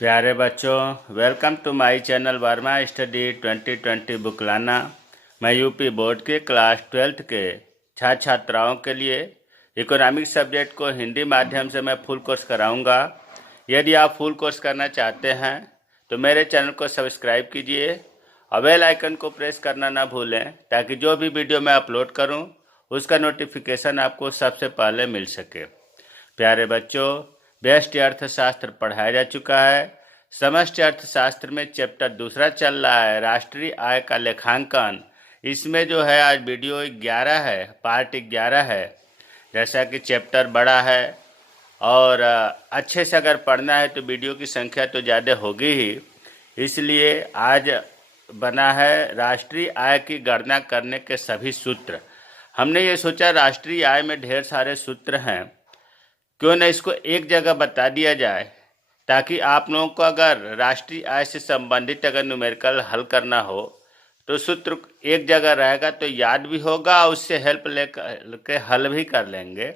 प्यारे बच्चों, welcome to my channel Verma study 2020 बुकलाना। मैं यूपी बोर्ड के क्लास 12th के छात्र छात्राओं के लिए इकोनॉमिक सब्जेक्ट को हिंदी माध्यम से मैं फुल कोर्स कराऊंगा। यदि आप फुल कोर्स करना चाहते हैं तो मेरे चैनल को सब्सक्राइब कीजिए और बेल आइकन को प्रेस करना ना भूलें, ताकि जो भी वीडियो मैं अपलोड करूं उसका नोटिफिकेशन आपको सबसे पहले मिल सके। प्यारे बच्चों, व्यष्टि अर्थशास्त्र पढ़ाया जा चुका है। समष्टि अर्थशास्त्र में चैप्टर दूसरा चल रहा है, राष्ट्रीय आय का लेखांकन। इसमें जो है आज वीडियो 11 है, पार्ट 11 है। जैसा कि चैप्टर बड़ा है और अच्छे से अगर पढ़ना है तो वीडियो की संख्या तो ज़्यादा होगी ही, इसलिए आज बना है राष्ट्रीय आय की गणना करने के सभी सूत्र। हमने ये सोचा राष्ट्रीय आय में ढेर सारे सूत्र हैं, क्यों न इसको एक जगह बता दिया जाए, ताकि आप लोगों को अगर राष्ट्रीय आय से संबंधित अगर न्यूमेरिकल हल करना हो तो सूत्र एक जगह रहेगा तो याद भी होगा, उससे हेल्प लेकर हल भी कर लेंगे।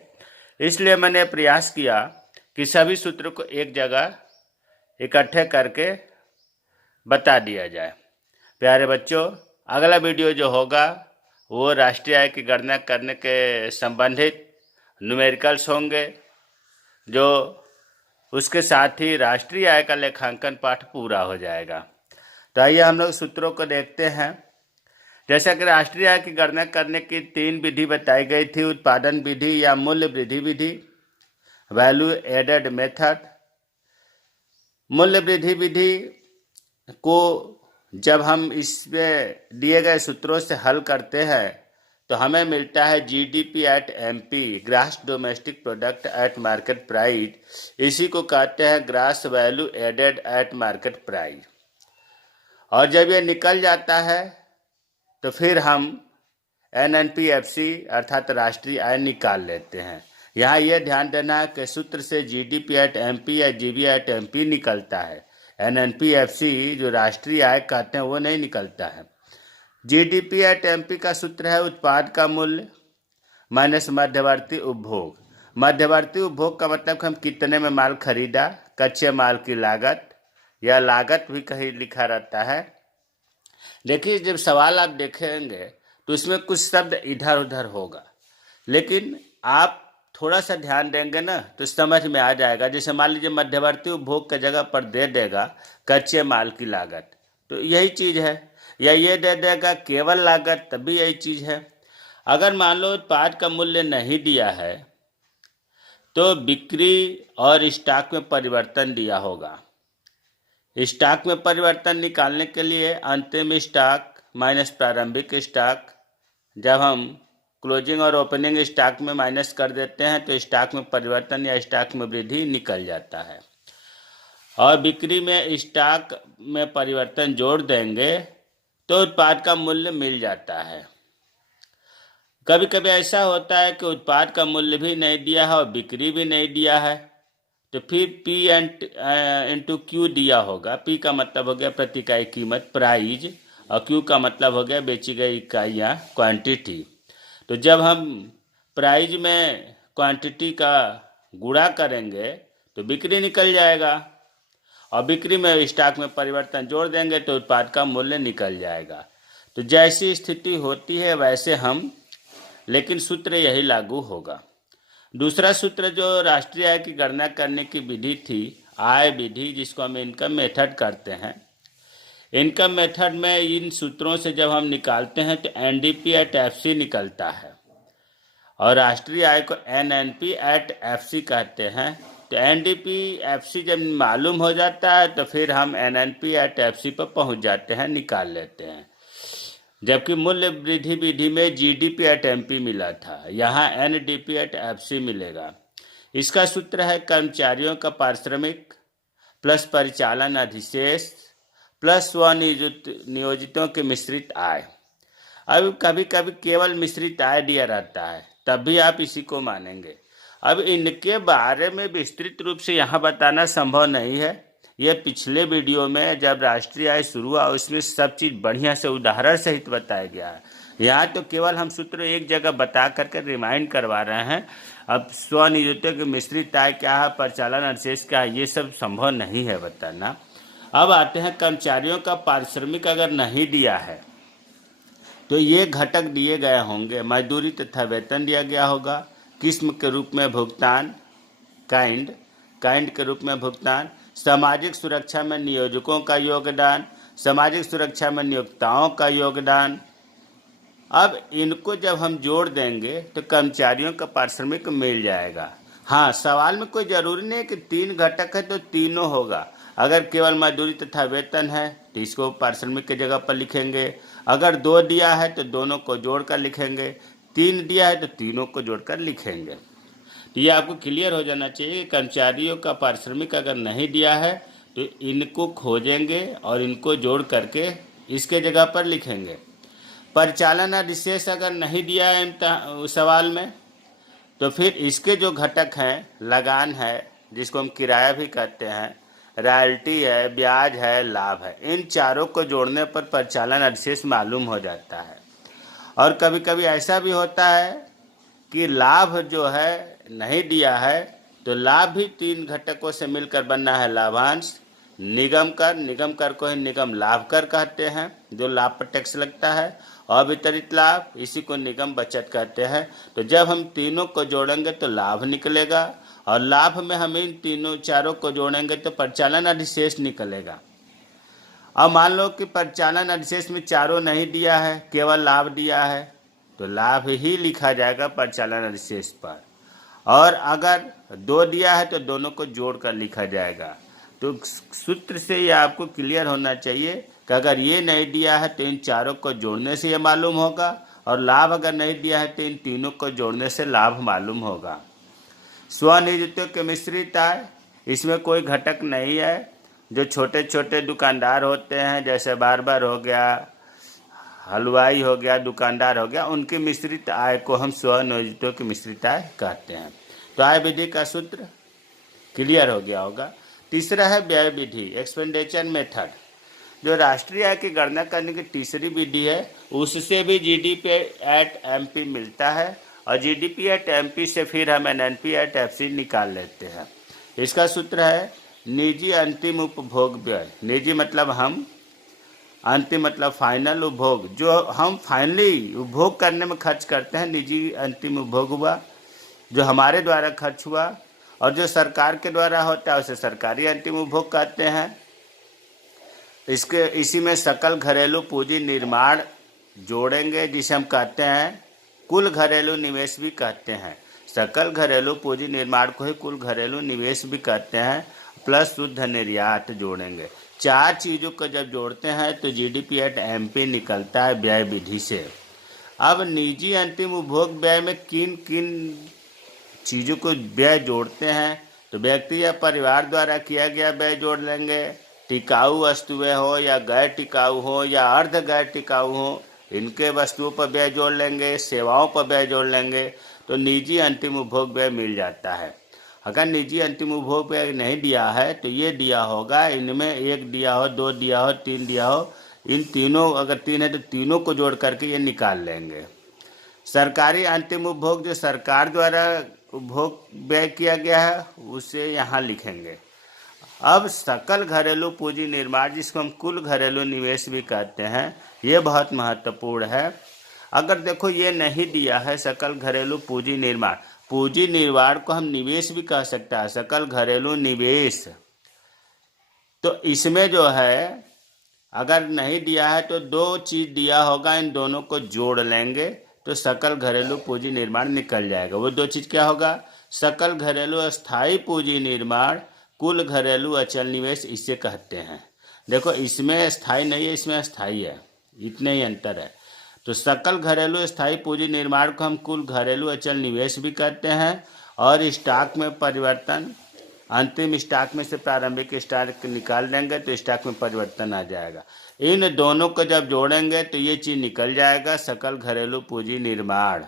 इसलिए मैंने प्रयास किया कि सभी सूत्र को एक जगह इकट्ठे करके बता दिया जाए। प्यारे बच्चों, अगला वीडियो जो होगा वो राष्ट्रीय आय की गणना करने के संबंधित न्यूमेरिकल्स होंगे, जो उसके साथ ही राष्ट्रीय आय का लेखांकन पाठ पूरा हो जाएगा। तो आइए हम लोग सूत्रों को देखते हैं। जैसा कि राष्ट्रीय आय की गणना करने की 3 विधि बताई गई थी, उत्पादन विधि या मूल्य वृद्धि विधि, वैल्यू एडेड मेथड। मूल्य वृद्धि विधि को जब हम इसमें दिए गए सूत्रों से हल करते हैं तो हमें मिलता है GDP at MP, gross domestic product at market price. इसी को कहते हैं gross value added at market price. और जब ये निकल जाता है तो फिर हम एनएनपीएफसी अर्थात राष्ट्रीय आय निकाल लेते हैं। यहाँ यह ध्यान देना है कि सूत्र से जीडीपी एट एमपी या जीबी एट एमपी निकलता है। एनएनपीएफसी जो राष्ट्रीय आय कहते हैं वो नहीं निकलता है। जीडीपी एट एमपी का सूत्र है उत्पाद का मूल्य माइनस मध्यवर्ती उपभोग। मध्यवर्ती उपभोग का मतलब कि हम कितने में माल खरीदा, कच्चे माल की लागत या लागत भी कहीं लिखा रहता है। देखिए, जब सवाल आप देखेंगे तो इसमें कुछ शब्द इधर उधर होगा, लेकिन आप थोड़ा सा ध्यान देंगे ना तो समझ में आ जाएगा। जैसे मान लीजिए मध्यवर्ती उपभोग की जगह पर दे देगा कच्चे माल की लागत, तो यही चीज़ है, या ये दे देगा केवल लागत, तब भी यही चीज़ है। अगर मान लो उत्पाद का मूल्य नहीं दिया है तो बिक्री और स्टॉक में परिवर्तन दिया होगा। स्टॉक में परिवर्तन निकालने के लिए अंतिम स्टॉक माइनस प्रारंभिक स्टॉक, जब हम क्लोजिंग और ओपनिंग स्टॉक में माइनस कर देते हैं तो स्टॉक में परिवर्तन या स्टॉक में वृद्धि निकल जाता है। और बिक्री में स्टॉक में परिवर्तन जोड़ देंगे तो उत्पाद का मूल्य मिल जाता है। कभी कभी ऐसा होता है कि उत्पाद का मूल्य भी नहीं दिया है और बिक्री भी नहीं दिया है, तो फिर P इंटू Q दिया होगा। P का मतलब हो गया प्रति इकाई कीमत, प्राइज, और Q का मतलब हो गया बेची गई इकाइयाँ, क्वांटिटी। तो जब हम प्राइज में क्वांटिटी का गुणा करेंगे तो बिक्री निकल जाएगा, और बिक्री में स्टॉक में परिवर्तन जोड़ देंगे तो उत्पाद का मूल्य निकल जाएगा। तो जैसी स्थिति होती है वैसे हम, लेकिन सूत्र यही लागू होगा। दूसरा सूत्र जो राष्ट्रीय आय की गणना करने की विधि थी, आय विधि, जिसको हम इनकम मेथड करते हैं। इनकम मेथड में इन सूत्रों से जब हम निकालते हैं तो एनडीपी एट एफसी निकलता है, और राष्ट्रीय आय को एनएनपी एट एफसी कहते हैं। तो एनडीपी एफसी जब मालूम हो जाता है तो फिर हम एनएनपी एट एफसी पर पहुंच जाते हैं, निकाल लेते हैं। जबकि मूल्य वृद्धि विधि में जीडीपी एट एमपी मिला था, यहाँ एनडीपी एट एफसी मिलेगा। इसका सूत्र है कर्मचारियों का पारिश्रमिक प्लस परिचालन अधिशेष प्लस स्वनियोजितों की मिश्रित आय। अब कभी कभी केवल मिश्रित आय दिया रहता है, तब भी आप इसी को मानेंगे। अब इनके बारे में विस्तृत रूप से यहाँ बताना संभव नहीं है, ये पिछले वीडियो में जब राष्ट्रीय आय शुरू हुआ उसमें सब चीज़ बढ़िया से उदाहरण सहित बताया गया है। यहाँ तो केवल हम सूत्र एक जगह बता करके रिमाइंड करवा रहे हैं। अब स्वनियोजितों की मिश्रित आय क्या है, परिचालन अनुशेष क्या है, ये सब संभव नहीं है बताना। अब आते हैं कर्मचारियों का पारिश्रमिक अगर नहीं दिया है तो ये घटक दिए गए होंगे। मजदूरी तथा वेतन दिया गया होगा, किस्म के रूप में भुगतान, काइंड के रूप में भुगतान, सामाजिक सुरक्षा में नियोजकों का योगदान, सामाजिक सुरक्षा में नियोक्ताओं का योगदान। अब इनको जब हम जोड़ देंगे तो कर्मचारियों का पारिश्रमिक मिल जाएगा। हाँ, सवाल में कोई ज़रूरी नहीं कि 3 घटक है तो तीनों होगा। अगर केवल मजदूरी तथा वेतन है तो इसको पारिश्रमिक की जगह पर लिखेंगे। अगर 2 दिया है तो दोनों को जोड़कर लिखेंगे, 3 दिया है तो तीनों को जोड़कर लिखेंगे। तो ये आपको क्लियर हो जाना चाहिए कि कर्मचारियों का पारिश्रमिक अगर नहीं दिया है तो इनको खोजेंगे और इनको जोड़ करके इसके जगह पर लिखेंगे। परिचालन अधिशेष अगर नहीं दिया है सवाल में तो फिर इसके जो घटक हैं, लगान है जिसको हम किराया भी कहते हैं, रॉयल्टी है, ब्याज है, लाभ है, इन चारों को जोड़ने पर परिचालन अधिशेष मालूम हो जाता है। और कभी कभी ऐसा भी होता है कि लाभ जो है नहीं दिया है तो लाभ भी 3 घटकों से मिलकर बनना है। लाभांश, निगम कर को ही निगम लाभ कर कहते हैं जो लाभ पर टैक्स लगता है, अवितरित लाभ, इसी को निगम बचत कहते हैं। तो जब हम तीनों को जोड़ेंगे तो लाभ निकलेगा और लाभ में हम इन चारों को जोड़ेंगे तो परिचालन अधिशेष निकलेगा। अब मान लो कि परिचालन अधिशेष में चारों नहीं दिया है, केवल लाभ दिया है तो लाभ ही लिखा जाएगा परिचालन अधिशेष पर, और अगर 2 दिया है तो दोनों को जोड़कर लिखा जाएगा। तो सूत्र से ये आपको क्लियर होना चाहिए कि अगर ये नहीं दिया है तो इन चारों को जोड़ने से ये मालूम होगा, और लाभ अगर नहीं दिया है तो इन तीनों को जोड़ने से लाभ मालूम होगा। स्वनियोजितों के मिश्रित आय, इसमें कोई घटक नहीं है। जो छोटे छोटे दुकानदार होते हैं जैसे बार्बर हो गया, हलवाई हो गया, दुकानदार हो गया, उनकी मिश्रित आय को हम स्वनियोजितों की मिश्रित आय कहते हैं। तो आय विधि का सूत्र क्लियर हो गया होगा। तीसरा है व्यय विधि, एक्सपेंडिचर मेथड, जो राष्ट्रीय आय की गणना करने की तीसरी विधि है। उससे भी जीडीपी एट एमपी मिलता है और जीडीपी एट एमपी से फिर हम एनएनपी एट एफसी निकाल लेते हैं। इसका सूत्र है निजी अंतिम उपभोग व्यय। निजी मतलब हम, अंतिम मतलब फाइनल उपभोग, जो हम फाइनली उपभोग करने में खर्च करते हैं, निजी अंतिम उपभोग हुआ जो हमारे द्वारा खर्च हुआ, और जो सरकार के द्वारा होता है उसे सरकारी अंतिम उपभोग कहते हैं। इसी में सकल घरेलू पूंजी निर्माण जोड़ेंगे जिसे हम कहते हैं कुल घरेलू निवेश भी कहते हैं। सकल घरेलू पूंजी निर्माण को ही कुल घरेलू निवेश भी कहते हैं, प्लस शुद्ध निर्यात जोड़ेंगे। 4 चीज़ों को जब जोड़ते हैं तो जीडीपी एट एमपी निकलता है व्यय विधि से। अब निजी अंतिम उपभोग व्यय में किन किन चीज़ों को व्यय जोड़ते हैं तो व्यक्ति या परिवार द्वारा किया गया व्यय जोड़ लेंगे, टिकाऊ वस्तुएं हो या गैर टिकाऊ हो या अर्ध गैर टिकाऊ हो, इनके वस्तुओं पर व्यय जोड़ लेंगे, सेवाओं पर व्यय जोड़ लेंगे, तो निजी अंतिम उपभोग व्यय मिल जाता है। अगर निजी अंतिम उपभोग व्यय नहीं दिया है तो ये दिया होगा, इनमें 1 दिया हो, 2 दिया हो, 3 दिया हो, इन तीनों, अगर 3 है तो तीनों को जोड़ करके ये निकाल लेंगे। सरकारी अंतिम उपभोग जो सरकार द्वारा उपभोग व्यय किया गया है उसे यहाँ लिखेंगे। अब सकल घरेलू पूंजी निर्माण जिसको हम कुल घरेलू निवेश भी कहते हैं, ये बहुत महत्वपूर्ण है। अगर देखो ये नहीं दिया है सकल घरेलू पूंजी निर्माण को हम निवेश भी कह सकता है, सकल घरेलू निवेश। तो इसमें जो है अगर नहीं दिया है तो 2 चीज़ दिया होगा, इन दोनों को जोड़ लेंगे तो सकल घरेलू पूंजी निर्माण निकल जाएगा। वो 2 चीज़ क्या होगा, सकल घरेलू अस्थायी पूंजी निर्माण, कुल घरेलू अचल निवेश, इसे कहते हैं। देखो इसमें स्थायी नहीं है, इसमें अस्थायी है, इतने ही अंतर है। तो सकल घरेलू स्थायी पूंजी निर्माण को हम कुल घरेलू अचल निवेश भी कहते हैं। और स्टॉक में परिवर्तन, अंतिम स्टॉक में से प्रारंभिक स्टॉक निकाल देंगे तो स्टॉक में परिवर्तन आ जाएगा। इन दोनों को जब जोड़ेंगे तो ये चीज़ निकल जाएगा सकल घरेलू पूंजी निर्माण।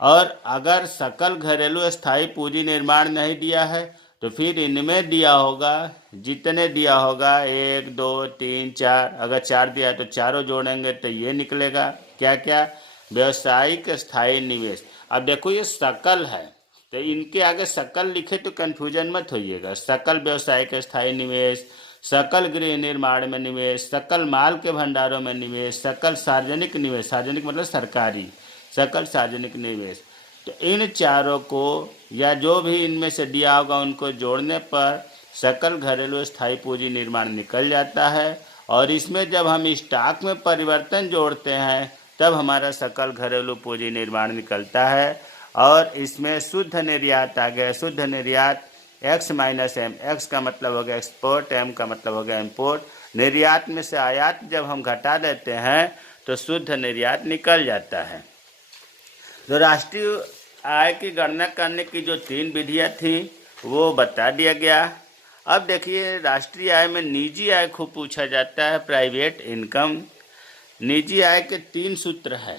और अगर सकल घरेलू स्थायी पूंजी निर्माण नहीं दिया है तो फिर इनमें दिया होगा, जितने दिया होगा 1 2 3 4, अगर 4 दिया है तो चारों जोड़ेंगे तो ये निकलेगा क्या क्या, व्यवसायिक स्थायी निवेश। अब देखो ये सकल है, तो इनके आगे सकल लिखे तो कंफ्यूजन मत होइएगा। सकल व्यवसायिक स्थायी निवेश, सकल गृह निर्माण में निवेश, सकल माल के भंडारों में निवेश, सकल सार्वजनिक निवेश, सार्वजनिक मतलब सरकारी, सकल सार्वजनिक निवेश। तो इन चारों को या जो भी इनमें से दिया होगा उनको जोड़ने पर सकल घरेलू स्थायी पूंजी निर्माण निकल जाता है। और इसमें जब हम स्टॉक में परिवर्तन जोड़ते हैं तब हमारा सकल घरेलू पूंजी निर्माण निकलता है। और इसमें शुद्ध निर्यात आ गया। शुद्ध निर्यात एक्स माइनस एम, एक्स का मतलब हो गया एक्सपोर्ट, एम का मतलब हो गया इम्पोर्ट। निर्यात में से आयात जब हम घटा देते हैं तो शुद्ध निर्यात निकल जाता है। तो राष्ट्रीय आय की गणना करने की जो 3 विधियाँ थी वो बता दिया गया। अब देखिए राष्ट्रीय आय में निजी आय खूब पूछा जाता है, प्राइवेट इनकम। निजी आय के 3 सूत्र है।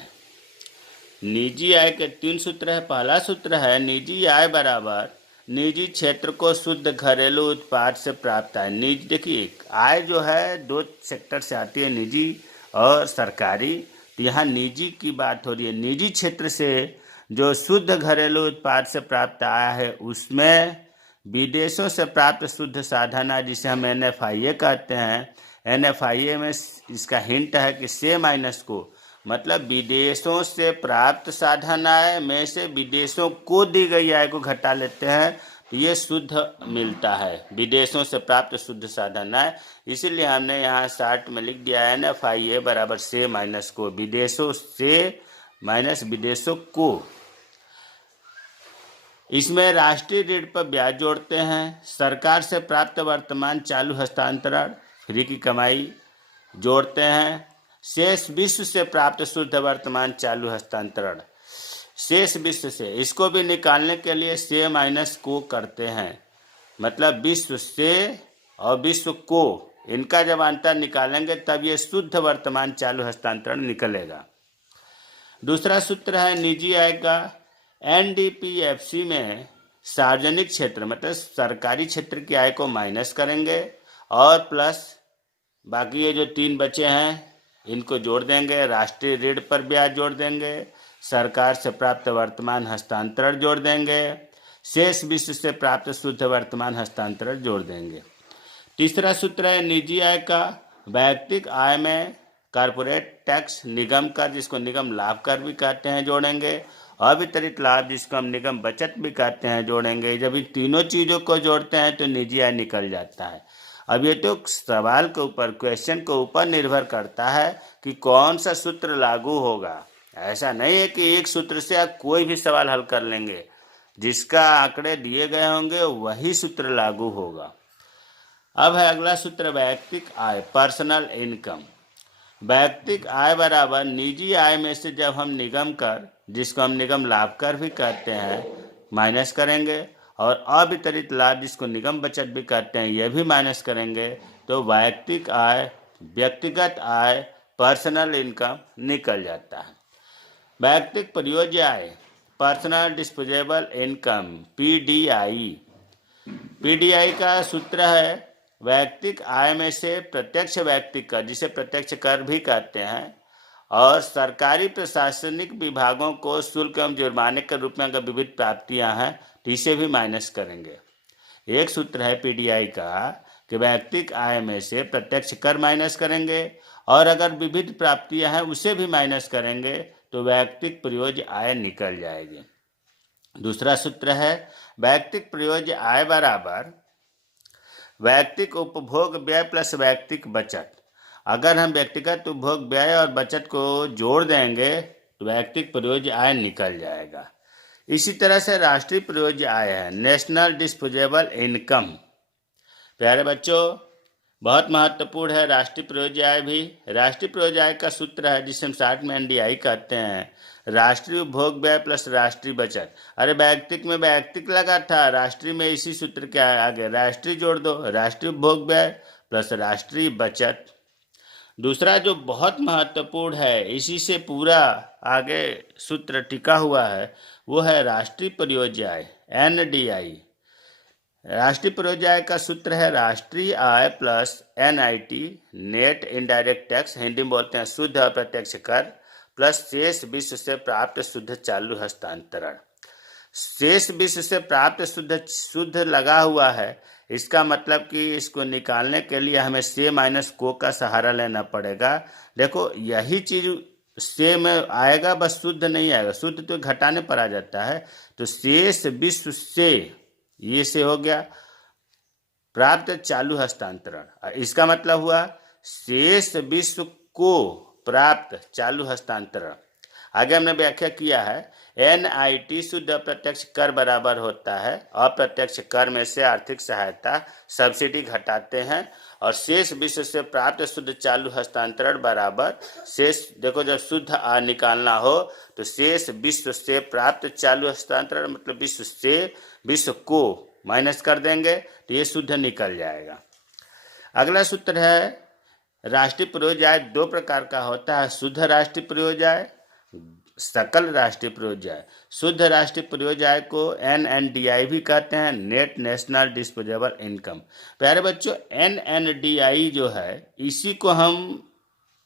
निजी आय के 3 सूत्र है। पहला सूत्र है निजी आय बराबर निजी क्षेत्र को शुद्ध घरेलू उत्पाद से प्राप्त आय। निजी, देखिए आय जो है 2 सेक्टर से आती है, निजी और सरकारी। तो यहाँ निजी की बात हो रही है। निजी क्षेत्र से जो शुद्ध घरेलू उत्पाद से प्राप्त आय है उसमें विदेशों से प्राप्त शुद्ध साधन है जिसे हम NFIA कहते हैं। NFIA में इसका हिंट है कि से माइनस को, मतलब विदेशों से प्राप्त साधन आय में से विदेशों को दी गई आय को घटा लेते हैं तो ये शुद्ध मिलता है, विदेशों से प्राप्त शुद्ध साधन आय। इसीलिए हमने यहाँ शार्ट में लिख दिया NFIA बराबर से माइनस को, विदेशों से माइनस विदेशों को। इसमें राष्ट्रीय ऋण पर ब्याज जोड़ते हैं, सरकार से प्राप्त वर्तमान चालू हस्तांतरण फ्री की कमाई जोड़ते हैं, शेष विश्व से प्राप्त शुद्ध वर्तमान चालू हस्तांतरण, शेष विश्व से, इसको भी निकालने के लिए से माइनस को करते हैं। मतलब विश्व से और विश्व को, इनका जब अंतर निकालेंगे तब ये शुद्ध वर्तमान चालू हस्तांतरण निकलेगा। दूसरा सूत्र है निजी आय का। NDPFC में सार्वजनिक क्षेत्र मतलब सरकारी क्षेत्र की आय को माइनस करेंगे और प्लस बाकी ये जो 3 बचे हैं इनको जोड़ देंगे। राष्ट्रीय ऋण पर ब्याज जोड़ देंगे, सरकार से प्राप्त वर्तमान हस्तांतरण जोड़ देंगे, शेष विश्व से प्राप्त शुद्ध वर्तमान हस्तांतरण जोड़ देंगे। तीसरा सूत्र है निजी आय का। वैयक्तिक आय में कॉर्पोरेट टैक्स, निगम कर जिसको निगम लाभ कर भी कहते हैं जोड़ेंगे, अवितरित लाभ जिसको हम निगम बचत भी कहते हैं जोड़ेंगे। जब इन तीनों चीज़ों को जोड़ते हैं तो निजी आय निकल जाता है। अब ये तो सवाल के ऊपर, क्वेश्चन के ऊपर निर्भर करता है कि कौन सा सूत्र लागू होगा। ऐसा नहीं है कि एक सूत्र से आप कोई भी सवाल हल कर लेंगे, जिसका आंकड़े दिए गए होंगे वही सूत्र लागू होगा। अब है अगला सूत्र वैयक्तिक आय, पर्सनल इनकम। वैयक्तिक आय बराबर निजी आय में से जब हम निगम कर जिसको हम निगम लाभ कर भी कहते हैं माइनस करेंगे और अवितरित लाभ जिसको निगम बचत भी कहते हैं यह भी माइनस करेंगे तो वैयक्तिक आय, व्यक्तिगत आय, पर्सनल इनकम निकल जाता है। वैयक्तिक प्रयोज्य आय, personal disposable income, PDI। PDI का सूत्र है वैयक्तिक आय में से प्रत्यक्ष व्यक्ति कर जिसे प्रत्यक्ष कर भी कहते हैं और सरकारी प्रशासनिक विभागों को शुल्क एवं जुर्माने के रूप में अगर विविध प्राप्तियां हैं तो इसे भी माइनस करेंगे। एक सूत्र है PDI का कि वैयक्तिक आय में से प्रत्यक्ष कर माइनस करेंगे और अगर विविध प्राप्तियां हैं उसे भी माइनस करेंगे तो वैयक्तिक प्रयोज्य आय निकल जाएगी। दूसरा सूत्र है वैयक्तिक प्रयोज्य आय बराबर वैयक्तिक उपभोग व्यय प्लस वैयक्तिक बचत। अगर हम व्यक्तिगत उपभोग व्यय और बचत को जोड़ देंगे तो वैयक्तिक प्रयोज्य आय निकल जाएगा। इसी तरह से राष्ट्रीय प्रयोज्य आय है नेशनल डिस्पोजेबल इनकम। प्यारे बच्चों बहुत महत्वपूर्ण है राष्ट्रीय प्रयोज्य आय भी। राष्ट्रीय प्रयोज्य आय का सूत्र है जिसे हम शार्ट में NDI कहते हैं, राष्ट्रीय उपभोग व्यय प्लस राष्ट्रीय बचत। अरे वैयक्तिक में वैयक्तिक लगा था, राष्ट्रीय में इसी सूत्र के आगे राष्ट्रीय जोड़ दो, राष्ट्रीय उपभोग व्यय प्लस राष्ट्रीय बचत। दूसरा जो बहुत महत्वपूर्ण है, इसी से पूरा आगे सूत्र टिका हुआ है, वो है राष्ट्रीय प्रयोज्य आय NDI। राष्ट्रीय प्रयोज्य आय का सूत्र है राष्ट्रीय आय plus NIT net indirect tax, Hindi में बोलते हैं शुद्ध अप्रत्यक्ष कर, प्लस शेष विश्व से प्राप्त शुद्ध चालू हस्तांतरण। शेष विश्व से प्राप्त शुद्ध लगा हुआ है, इसका मतलब कि इसको निकालने के लिए हमें से माइनस को का सहारा लेना पड़ेगा। देखो यही चीज से में आएगा, बस शुद्ध नहीं आएगा, शुद्ध तो घटाने पर आ जाता है। तो शेष विश्व से, ये से हो गया प्राप्त चालू हस्तांतरण, इसका मतलब हुआ शेष विश्व को प्राप्त चालू हस्तांतरण। आगे हमने व्याख्या किया है NIT शुद्ध अप्रत्यक्ष कर बराबर होता है अप्रत्यक्ष कर में से आर्थिक सहायता सब्सिडी घटाते हैं, और शेष विश्व से प्राप्त शुद्ध चालू हस्तांतरण बराबर शेष, देखो जब शुद्ध आय निकालना हो तो शेष विश्व से प्राप्त चालू हस्तांतरण मतलब विश्व से विश्व को माइनस कर देंगे तो ये शुद्ध निकल जाएगा। अगला सूत्र है राष्ट्रीय प्रयोज्य आय दो प्रकार का होता है, शुद्ध राष्ट्रीय प्रयोज्य आय, सकल राष्ट्रीय प्रयोज्य आय। शुद्ध राष्ट्रीय प्रयोज्य आय को NNDI भी कहते हैं, नेट नेशनल डिस्पोजेबल इनकम। प्यारे बच्चों NNDI जो है इसी को हम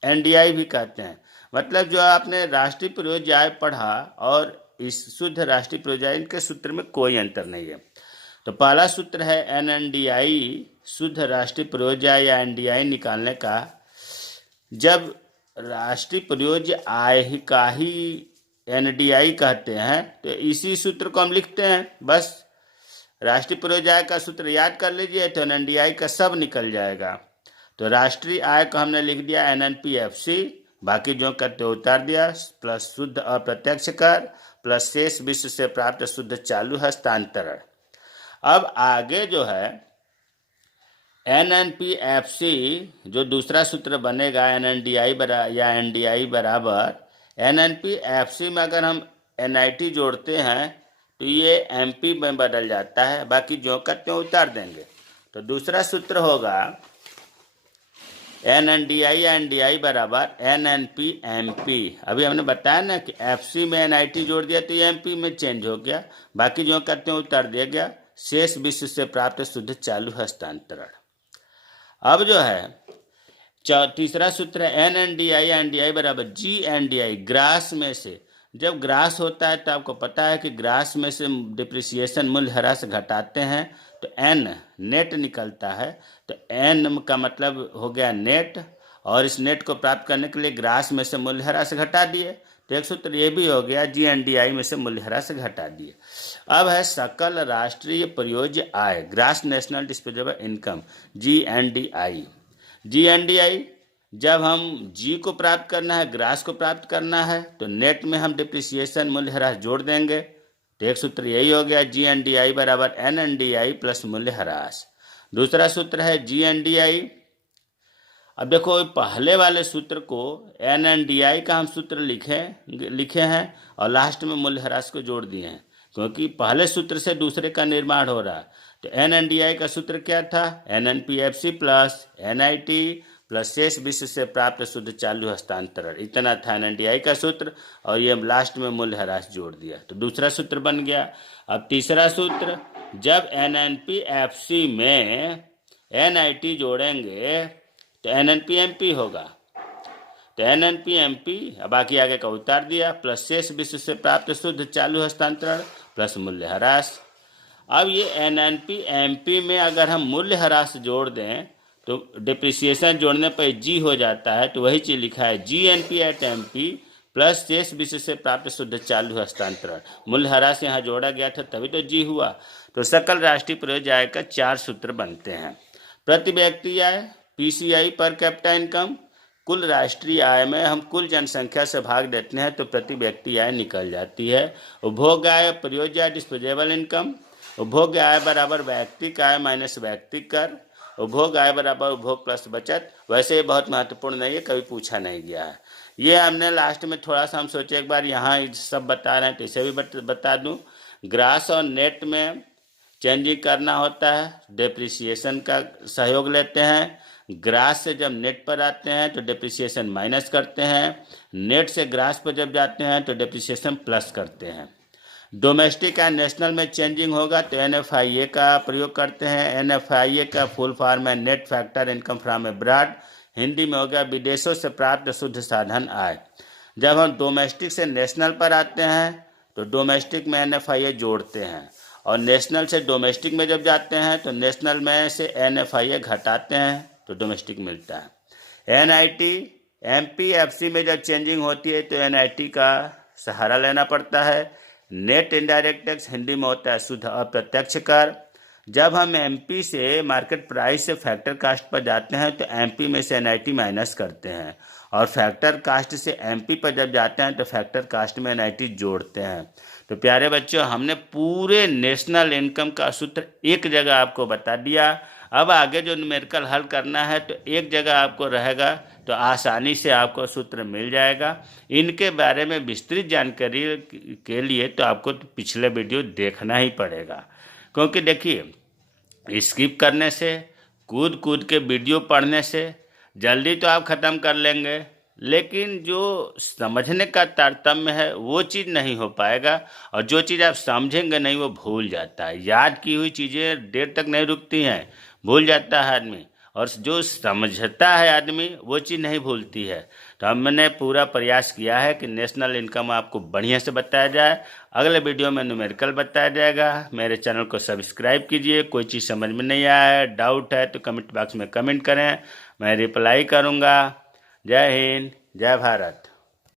NDI भी कहते हैं, मतलब जो आपने राष्ट्रीय प्रयोज्य आय पढ़ा और इस शुद्ध राष्ट्रीय प्रयोज्य आय, इनके सूत्र में कोई अंतर नहीं है। तो पहला सूत्र है NNDI शुद्ध राष्ट्रीय प्रयोज्य आय या NDI निकालने का, जब राष्ट्रीय प्रयोज्य आय का ही NDI कहते हैं तो इसी सूत्र को हम लिखते हैं। बस राष्ट्रीय प्रयोज्य आय का सूत्र याद कर लीजिए तो NNDI का सब निकल जाएगा। तो राष्ट्रीय आय को हमने लिख दिया NNPFC, बाकी जो करते उतार दिया, प्लस शुद्ध अप्रत्यक्ष कर प्लस शेष विश्व से प्राप्त शुद्ध चालू हस्तांतरण। अब आगे जो है NNPFC जो दूसरा सूत्र बनेगा NNDI या NDI बराबर NNPFC में अगर हम NIT जोड़ते हैं तो ये MP में बदल जाता है, बाकी जो करते हैं उतार देंगे। तो दूसरा सूत्र होगा NNDI या NDI बराबर NNPMP। अभी हमने बताया ना कि FC में NIT जोड़ दिया तो ये MP में चेंज हो गया, बाकी जो करते हैं उतार दिया गया, शेष विश्व से प्राप्त शुद्ध चालू हस्तांतरण। अब जो है तीसरा सूत्र है NNDI या NDI बराबर GNDI, ग्रास में से। जब ग्रास होता है तो आपको पता है कि ग्रास में से डिप्रिसिएशन मूल्यह्रास घटाते हैं तो N नेट निकलता है, तो N का मतलब हो गया नेट, और इस नेट को प्राप्त करने के लिए ग्रास में से मूल्यह्रास घटा दिए, तो एक सूत्र ये भी हो गया GNDI में से मूल्यह्रास घटा दिए। अब है सकल राष्ट्रीय प्रयोज्य आय, gross national disposable income, GNDI। GNDI जब हम G को प्राप्त करना है, ग्रास को प्राप्त करना है, तो नेट में हम डिप्रिसिएशन मूल्यह्रास जोड़ देंगे, तो एक सूत्र यही हो गया GNDI बराबर NNDI प्लस मूल्यह्रास। दूसरा सूत्र है GNDI। अब देखो पहले वाले सूत्र को NNDI का हम सूत्र लिखे हैं और लास्ट में मूल्यह्रास को जोड़ दिए हैं, क्योंकि पहले सूत्र से दूसरे का निर्माण हो रहा है। तो NNDI का सूत्र क्या था? NNPFC प्लस NIT प्लस शेष विश्व से प्राप्त शुद्ध चालू हस्तांतरण, इतना था NNDI का सूत्र, और ये लास्ट में मूल्यह्रास जोड़ दिया, तो दूसरा सूत्र बन गया। अब तीसरा सूत्र, जब NNPFC में NIT जोड़ेंगे तो NNPMP होगा, तो NNPMP बाकी आगे का उतार दिया, प्लस शेष विश्व से प्राप्त शुद्ध चालू हस्तांतरण प्लस मूल्यह्रास। अब ये NNPMP में अगर हम मूल्यह्रास जोड़ दें तो डिप्रिसिएशन जोड़ने पर G हो जाता है, तो वही चीज़ लिखा है GNP@MP प्लस शेष विश्व से प्राप्त शुद्ध चालू हस्तांतरण। मूल्यह्रास यहाँ जोड़ा गया था तभी तो G हुआ। तो सकल राष्ट्रीय प्रयोज्य आय का 4 सूत्र बनते हैं। प्रति व्यक्ति आय PCI पर कैपिटा इनकम, कुल राष्ट्रीय आय में हम कुल जनसंख्या से भाग देते हैं तो प्रति व्यक्ति आय निकल जाती है। उपभोग आय प्रयोज्य आय डिस्पोजेबल इनकम, उपभोग आय बराबर व्यक्तिक आय माइनस व्यक्तिक कर, उपभोग आय बराबर उपभोग प्लस बचत। वैसे ये बहुत महत्वपूर्ण नहीं है, कभी पूछा नहीं गया है। ये हमने लास्ट में थोड़ा सा हम सोचे एक बार यहाँ सब बता रहे हैं तो इसे भी बता दूँ। ग्रास और नेट में चेंजिंग करना होता है, डिप्रिसिएशन का सहयोग लेते हैं। ग्रास से जब नेट पर आते हैं तो डिप्रिसिएशन माइनस करते हैं, नेट से ग्रास पर जब जाते हैं तो डिप्रिसिएशन प्लस करते हैं। डोमेस्टिक एंड नेशनल में चेंजिंग होगा तो NFIA का प्रयोग करते हैं। NFIA का फुल फॉर्म है net factor income from abroad, Hindi में हो गया विदेशों से प्राप्त शुद्ध साधन आय। जब हम डोमेस्टिक से नेशनल पर आते हैं तो डोमेस्टिक में NFIA जोड़ते हैं, और नेशनल से डोमेस्टिक में जब जाते हैं तो नेशनल में से NFIA घटाते हैं तो डोमेस्टिक मिलता है। NIT MPFC में जब चेंजिंग होती है तो NIT का सहारा लेना पड़ता है। नेट इनडायरेक्ट टैक्स हिंदी में होता है शुद्ध अप्रत्यक्ष कर। जब हम MP से मार्केट प्राइस से फैक्टर कास्ट पर जाते हैं तो MP में से NIT माइनस करते हैं, और फैक्टर कास्ट से MP पर जब जाते हैं तो फैक्टर कास्ट में NIT जोड़ते हैं। तो प्यारे बच्चों, हमने पूरे नेशनल इनकम का सूत्र एक जगह आपको बता दिया। अब आगे जो न्यूमेरिकल हल करना है तो एक जगह आपको रहेगा तो आसानी से आपको सूत्र मिल जाएगा। इनके बारे में विस्तृत जानकारी के लिए तो आपको पिछले वीडियो देखना ही पड़ेगा, क्योंकि देखिए स्किप करने से, कूद कूद के वीडियो पढ़ने से जल्दी तो आप ख़त्म कर लेंगे, लेकिन जो समझने का तारतम्य है वो चीज़ नहीं हो पाएगा, और जो चीज़ आप समझेंगे नहीं वो भूल जाता है। याद की हुई चीज़ें देर तक नहीं रुकती हैं, भूल जाता है आदमी, और जो समझता है आदमी वो चीज़ नहीं भूलती है। तो हमने पूरा प्रयास किया है कि नेशनल इनकम आपको बढ़िया से बताया जाए। अगले वीडियो में न्यूमेरिकल बताया जाएगा। मेरे चैनल को सब्सक्राइब कीजिए। कोई चीज़ समझ में नहीं आया है, डाउट है तो कमेंट बॉक्स में कमेंट करें, मैं रिप्लाई करूँगा। जय हिंद, जय भारत।